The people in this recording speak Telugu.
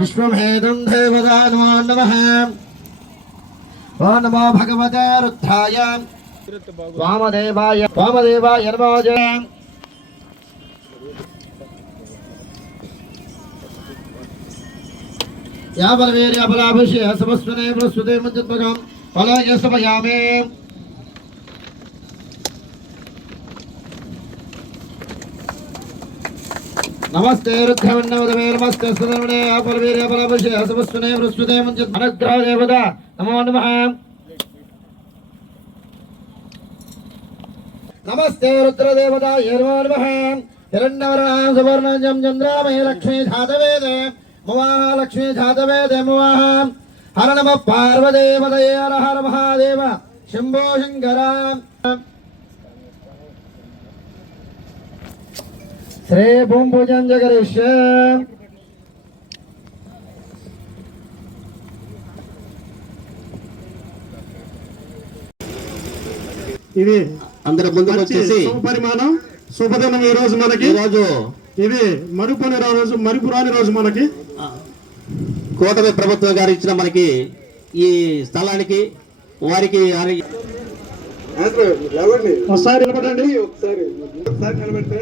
विश्वभेदं देवता नमो नमः। नमो भगवते रुद्राय वामदेवाय नमो जय। या बलवीर्य बलाभिषेक समस्वने प्रस्तुते मज्जत्मकं फलाय समयामे। नमस्ते रुद्रवन्नवदमे नमस्ते सुरवणे अपरवीर्य बलाभिषेक समस्वने प्रस्तुते मज्जत् अनुग्रह देवता नमो नमः। नमस्ते रुद्रदेवताय नमो नमः। हिरण्यवर्णां सुवर्णजं चन्द्रामये लक्ष्मी धातवेदे महालक्ष्मी जातवेदे मुवाह। हर नमः पार्वदेवतये हर हर महादेव शंभो शंकर। श्री भूम पूजन जगरीश ఇది అందరి ముందుకు వచ్చేసి పరిమాణం శుభదినం ఈ రోజు మనకి ఇది మరుపురాని రోజు మనకి కూటమి ప్రభుత్వం గారు ఇచ్చిన మనకి ఈ స్థలానికి వారికి ఒకసారి నిలబడండి. ఒకసారి నిలబెడితే